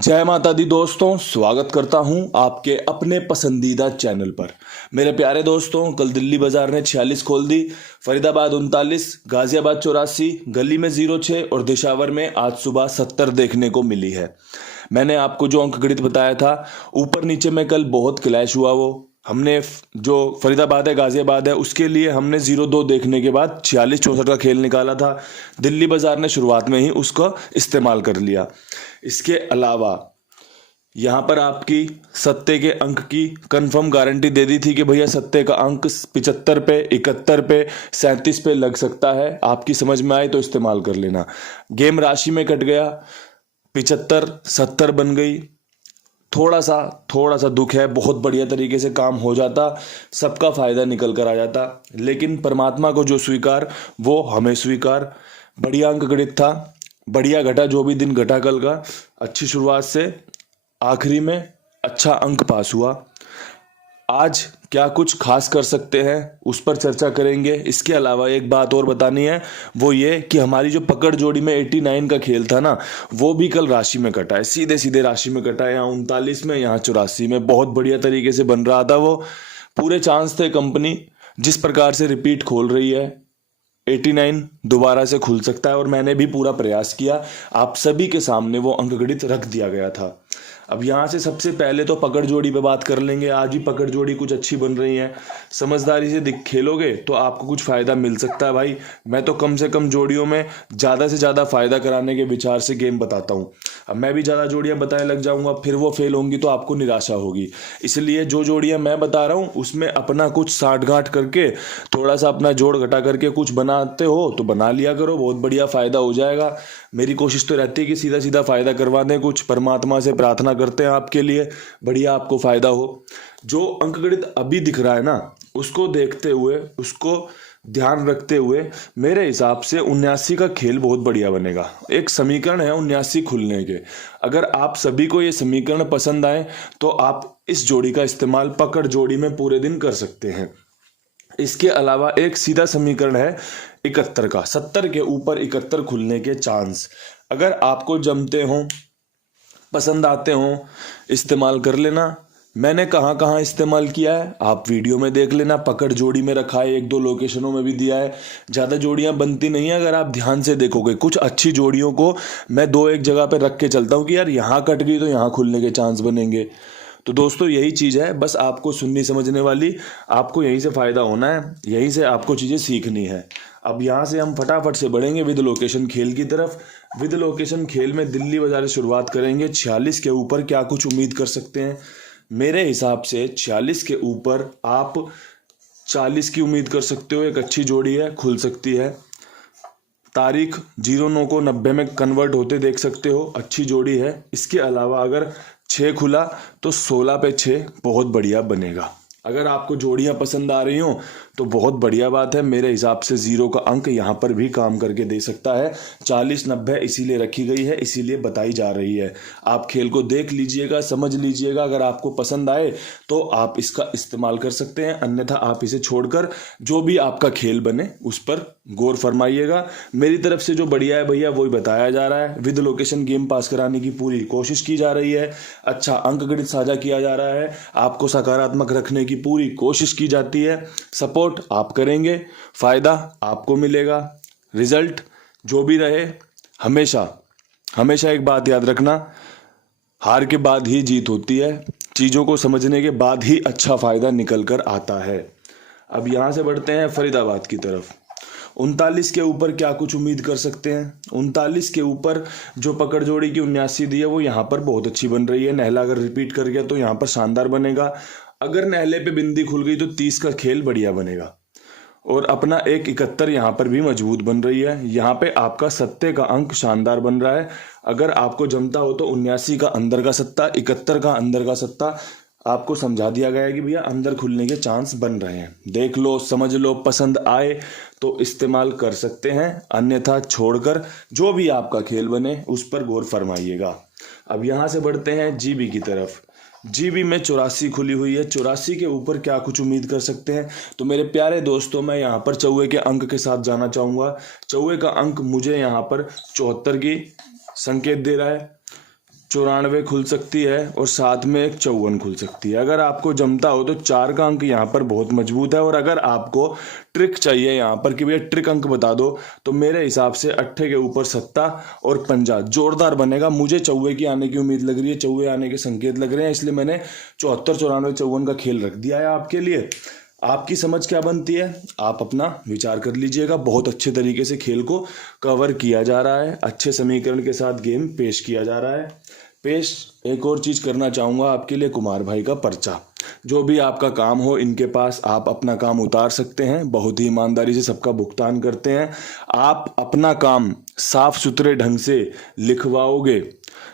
जय माता दी दोस्तों, स्वागत करता हूं आपके अपने पसंदीदा चैनल पर। मेरे प्यारे दोस्तों, कल दिल्ली बाजार ने 46 खोल दी, फरीदाबाद 39, गाजियाबाद 84, गली में 06 और दिशावर में आज सुबह 70 देखने को मिली है। मैंने आपको जो अंक गणित बताया था, ऊपर नीचे में कल बहुत क्लैश हुआ। वो हमने जो फरीदाबाद है गाजियाबाद है उसके लिए हमने 0-2 देखने के बाद 46-64 का खेल निकाला था। दिल्ली बाजार ने शुरुआत में ही उसका इस्तेमाल कर लिया। इसके अलावा यहाँ पर आपकी सत्ते के अंक की कंफर्म गारंटी दे दी थी कि भैया सत्ते का अंक 75 पे, 71 पे, 37 पे लग सकता है। आपकी समझ में आए तो इस्तेमाल कर लेना। गेम राशि में कट गया, 75-70 बन गई। थोड़ा सा दुख है, बहुत बढ़िया तरीके से काम हो जाता, सबका फायदा निकल कर आ जाता, लेकिन परमात्मा को जो स्वीकार वो हमें स्वीकार। बढ़िया अंक गणित था, बढ़िया घटा जो भी दिन घटा कल का। अच्छी शुरुआत से आखिरी में अच्छा अंक पास हुआ। आज क्या कुछ खास कर सकते हैं उस पर चर्चा करेंगे। इसके अलावा एक बात और बतानी है, वो ये कि हमारी जो पकड़ जोड़ी में 89 का खेल था ना, वो भी कल राशि में कटा है, सीधे सीधे राशि में कटा है। यहाँ 39 में, यहाँ 84 में बहुत बढ़िया तरीके से बन रहा था। वो पूरे चांस थे, कंपनी जिस प्रकार से रिपीट खोल रही है 89 दोबारा से खुल सकता है, और मैंने भी पूरा प्रयास किया। आप सभी के सामने वो अंकगणित रख दिया गया था। अब यहाँ से सबसे पहले तो पकड़ जोड़ी पे बात कर लेंगे। आज भी पकड़ जोड़ी कुछ अच्छी बन रही है। समझदारी से खेलोगे तो आपको कुछ फायदा मिल सकता है भाई। मैं तो कम से कम जोड़ियों में ज़्यादा से ज़्यादा फायदा कराने के विचार से गेम बताता हूँ। अब मैं भी ज़्यादा जोड़ियाँ बताने लग जाऊँगा, फिर वो फेल होंगी तो आपको निराशा होगी। इसलिए जो जोड़ियाँ मैं बता रहा हूँ उसमें अपना कुछ साठ गांठ करके, थोड़ा सा अपना जोड़ घटा करके कुछ बनाते हो तो बना लिया करो, बहुत बढ़िया फायदा हो जाएगा। मेरी कोशिश तो रहती है कि सीधा सीधा फायदा करवा दें। कुछ परमात्मा से प्रार्थना करते हैं आपके लिए, बढ़िया आपको फायदा हो। जो अंकगणित अभी दिख रहा है ना, उसको देखते हुए, उसको ध्यान रखते हुए मेरे हिसाब से 79 का खेल बहुत बढ़िया बनेगा। एक समीकरण है 79 खुलने के। अगर आप सभी को ये समीकरण पसंद आए तो आप इस जोड़ी का इस्तेमाल पकड़ जोड़ी में पूरे दिन कर सकते हैं। इसके अलावा एक सीधा समीकरण है 71 का, 70 के ऊपर 71 खुलने के चांस। अगर आपको जमते हो, पसंद आते हो, इस्तेमाल कर लेना। मैंने कहाँ कहाँ इस्तेमाल किया है आप वीडियो में देख लेना। पकड़ जोड़ी में रखा है, 1-2 लोकेशनों में भी दिया है। ज़्यादा जोड़ियाँ बनती नहीं है अगर आप ध्यान से देखोगे। कुछ अच्छी जोड़ियों को मैं 2-1 जगह पे रख के चलता हूँ कि यार यहाँ कट गई तो यहाँ खुलने के चांस बनेंगे। तो दोस्तों यही चीज़ है, बस आपको सुननी समझने वाली, आपको यहीं से फ़ायदा होना है, यहीं से आपको चीज़ें सीखनी है। अब यहाँ से हम फटाफट से बढ़ेंगे विद लोकेशन खेल की तरफ। विद लोकेशन खेल में दिल्ली बाजार से शुरुआत करेंगे। 46 के ऊपर क्या कुछ उम्मीद कर सकते हैं? मेरे हिसाब से 46 के ऊपर आप 40 की उम्मीद कर सकते हो। एक अच्छी जोड़ी है, खुल सकती है। तारीख 09 को 90 में कन्वर्ट होते देख सकते हो, अच्छी जोड़ी है। इसके अलावा अगर 6 खुला तो 16 पे 6 बहुत बढ़िया बनेगा। अगर आपको जोड़ियां पसंद आ रही हो तो बहुत बढ़िया बात है। मेरे हिसाब से 0 का अंक यहाँ पर भी काम करके दे सकता है। 40-90 इसीलिए रखी गई है, इसीलिए बताई जा रही है। आप खेल को देख लीजिएगा, समझ लीजिएगा। अगर आपको पसंद आए तो आप इसका इस्तेमाल कर सकते हैं, अन्यथा आप इसे छोड़कर जो भी आपका खेल बने उस पर गौर फरमाइएगा। मेरी तरफ से जो बढ़िया है भैया वही बताया जा रहा है। विद लोकेशन गेम पास कराने की पूरी कोशिश की जा रही है। अच्छा अंक गणित साझा किया जा रहा है, आपको सकारात्मक रखने की पूरी कोशिश की जाती है। सपोर्ट आप करेंगे, फायदा आपको मिलेगा। रिजल्ट जो भी रहे, हमेशा हमेशा एक बात याद रखना, हार के बाद ही जीत होती है। चीज़ों को समझने के बाद ही अच्छा फायदा निकल कर आता है। अब यहाँ से बढ़ते हैं फरीदाबाद की तरफ। 39 के ऊपर क्या कुछ उम्मीद कर सकते हैं? 39 के ऊपर जो पकड़ जोड़ी की 79 दी है वो यहाँ पर बहुत अच्छी बन रही है। नहला अगर रिपीट कर गया तो यहाँ पर शानदार बनेगा। अगर नहले पे बिंदी खुल गई तो 30 का खेल बढ़िया बनेगा। और अपना एक 71 यहाँ पर भी मजबूत बन रही है। यहाँ पे आपका सत्ते का अंक शानदार बन रहा है। अगर आपको जमता हो तो 79 का अंदर का सत्ता, 71 का अंदर का सत्ता आपको समझा दिया गया है कि भैया अंदर खुलने के चांस बन रहे हैं। देख लो, समझ लो, पसंद आए तो इस्तेमाल कर सकते हैं, अन्यथा छोड़कर जो भी आपका खेल बने उस पर गौर फरमाइएगा। अब यहाँ से बढ़ते हैं जीबी की तरफ। जीबी में 84 खुली हुई है। 84 के ऊपर क्या कुछ उम्मीद कर सकते हैं? तो मेरे प्यारे दोस्तों, मैं यहाँ पर चौवे के अंक के साथ जाना चाहूँगा। चौवे का अंक मुझे यहाँ पर 74 की संकेत दे रहा है। 94 खुल सकती है और साथ में एक 54 खुल सकती है। अगर आपको जमता हो तो 4 का अंक यहाँ पर बहुत मजबूत है। और अगर आपको ट्रिक चाहिए यहाँ पर कि भैया ट्रिक अंक बता दो, तो मेरे हिसाब से 8 के ऊपर 7 और 50 जोरदार बनेगा। मुझे चौवे की आने की उम्मीद लग रही है, चौवे आने के संकेत लग रहे हैं, इसलिए मैंने 74, 94, 54 का खेल रख दिया है आपके लिए। आपकी समझ क्या बनती है, आप अपना विचार कर लीजिएगा। बहुत अच्छे तरीके से खेल को कवर किया जा रहा है, अच्छे समीकरण के साथ गेम पेश किया जा रहा है। पेश एक और चीज़ करना चाहूँगा आपके लिए, कुमार भाई का पर्चा। जो भी आपका काम हो इनके पास आप अपना काम उतार सकते हैं, बहुत ही ईमानदारी से सबका भुगतान करते हैं। आप अपना काम साफ सुथरे ढंग से लिखवाओगे,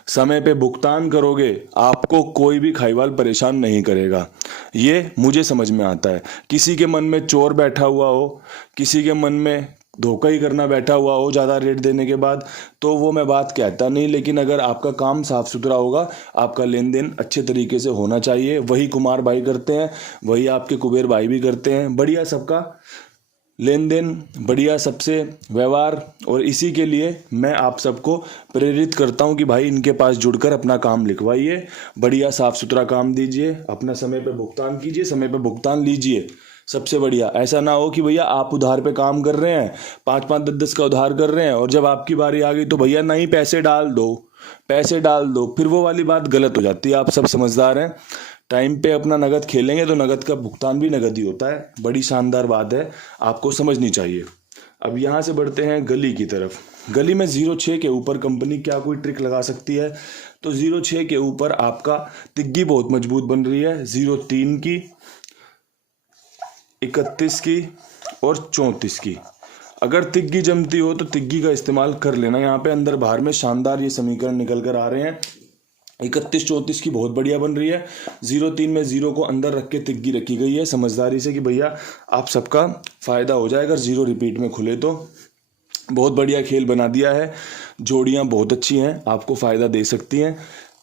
समय पे भुगतान करोगे, आपको कोई भी खाईवाल परेशान नहीं करेगा। ये मुझे समझ में आता है। किसी के मन में चोर बैठा हुआ हो, किसी के मन में धोखा ही करना बैठा हुआ हो ज़्यादा रेट देने के बाद, तो वो मैं बात कहता नहीं। लेकिन अगर आपका काम साफ सुथरा होगा, आपका लेन देन अच्छे तरीके से होना चाहिए। वही कुमार भाई करते हैं, वही आपके कुबेर भाई भी करते हैं। बढ़िया सबका लेन देन, बढ़िया सबसे व्यवहार। और इसी के लिए मैं आप सबको प्रेरित करता हूं कि भाई इनके पास जुड़कर अपना काम लिखवाइए, बढ़िया साफ सुथरा काम दीजिए, अपना समय पे भुगतान कीजिए, समय पे भुगतान लीजिए। सबसे बढ़िया ऐसा ना हो कि भैया आप उधार पे काम कर रहे हैं, 5-5, 10-10 का उधार कर रहे हैं और जब आपकी बारी आ गई तो भैया नहीं पैसे डाल दो, पैसे डाल दो। फिर वो वाली बात गलत हो जाती है। आप सब समझदार हैं, टाइम पे अपना नगद खेलेंगे तो नगद का भुगतान भी नगद ही होता है। बड़ी शानदार बात है, आपको समझनी चाहिए। अब यहाँ से बढ़ते हैं गली की तरफ। गली में 0.6 के ऊपर कंपनी क्या कोई ट्रिक लगा सकती है, तो 0.6 के ऊपर आपका तिग्गी बहुत मजबूत बन रही है। 0.3 की, 31 की और 34 की। अगर तिग्गी जमती हो तो तिग्गी का इस्तेमाल कर लेना। यहाँ पे अंदर बाहर में शानदार ये समीकरण निकल कर आ रहे हैं। 31, 34 की बहुत बढ़िया बन रही है। 0.3 में 0 को अंदर रख के तिग्गी रखी गई है समझदारी से कि भैया आप सबका फायदा हो जाएगा। 0 रिपीट में खुले तो बहुत बढ़िया खेल बना दिया है। जोड़ियाँ बहुत अच्छी हैं, आपको फायदा दे सकती हैं।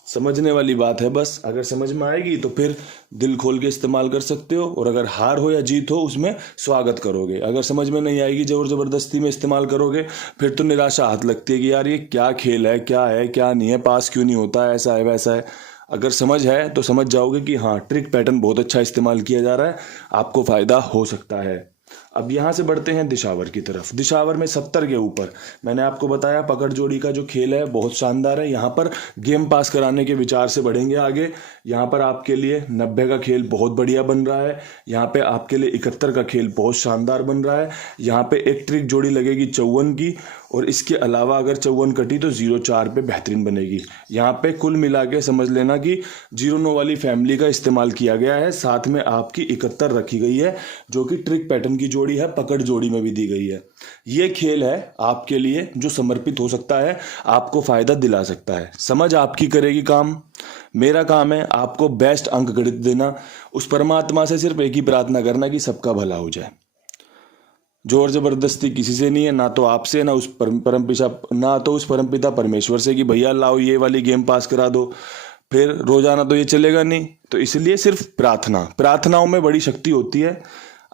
समझने वाली बात है बस। अगर समझ में आएगी तो फिर दिल खोल के इस्तेमाल कर सकते हो, और अगर हार हो या जीत हो उसमें स्वागत करोगे। अगर समझ में नहीं आएगी, जोर जबरदस्ती में इस्तेमाल करोगे, फिर तो निराशा हाथ लगती है कि यार ये क्या खेल है, क्या है क्या नहीं है, पास क्यों नहीं होता है, ऐसा है वैसा है। अगर समझ है तो समझ जाओगे कि हाँ ट्रिक पैटर्न बहुत अच्छा इस्तेमाल किया जा रहा है, आपको फायदा हो सकता है। अब यहाँ से बढ़ते हैं दिशावर की तरफ। दिशावर में 70 के ऊपर मैंने आपको बताया पकड़ जोड़ी का जो खेल है बहुत शानदार है। यहाँ पर गेम पास कराने के विचार से बढ़ेंगे आगे। यहाँ पर आपके लिए 90 का खेल बहुत बढ़िया बन रहा है। यहाँ पे आपके लिए 71 का खेल बहुत शानदार बन रहा है। यहाँ पे एक ट्रिक जोड़ी लगेगी 54 की, और इसके अलावा अगर 54 कटी तो 0.4 पे बेहतरीन बनेगी। यहाँ पे कुल मिला के समझ लेना कि 0-9 वाली फैमिली का इस्तेमाल किया गया है, साथ में आपकी 71 रखी गई है जो कि ट्रिक पैटर्न की जोड़ी है, पकड़ जोड़ी में भी दी गई है। ये खेल है आपके लिए जो समर्पित हो सकता है, आपको फायदा दिला सकता है। समझ आपकी करेगी काम, मेरा काम है आपको बेस्ट अंक गणित देना। उस परमात्मा से सिर्फ एक ही प्रार्थना करना कि सबका भला हो जाए। जोर जबरदस्ती किसी से नहीं है, ना तो आपसे, ना उस परमपिता परमेश्वर से कि भैया लाओ ये वाली गेम पास करा दो। फिर रोजाना तो ये चलेगा नहीं, तो इसलिए सिर्फ प्रार्थनाओं में बड़ी शक्ति होती है।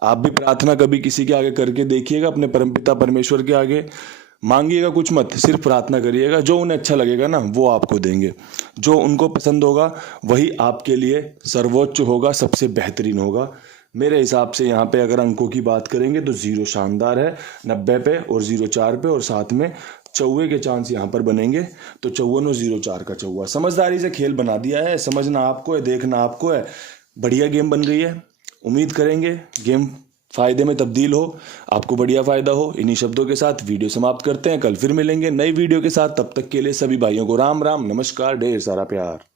आप भी प्रार्थना कभी किसी के आगे करके देखिएगा, अपने परमपिता परमेश्वर के आगे मांगिएगा कुछ मत, सिर्फ प्रार्थना करिएगा। जो उन्हें अच्छा लगेगा ना वो आपको देंगे, जो उनको पसंद होगा वही आपके लिए सर्वोच्च होगा, सबसे बेहतरीन होगा। मेरे हिसाब से यहाँ पे अगर अंकों की बात करेंगे तो 0 शानदार है 90 पे और 0.4 पे, और साथ में चौवे के चांस यहाँ पर बनेंगे। तो 54 और 0.4 का चौवा। समझदारी से खेल बना दिया है, समझना आपको है, देखना आपको है। बढ़िया गेम बन गई है। उम्मीद करेंगे गेम फायदे में तब्दील हो, आपको बढ़िया फायदा हो। इन्हीं शब्दों के साथ वीडियो समाप्त करते हैं। कल फिर मिलेंगे नई वीडियो के साथ। तब तक के लिए सभी भाइयों को राम राम, नमस्कार, ढेर सारा प्यार।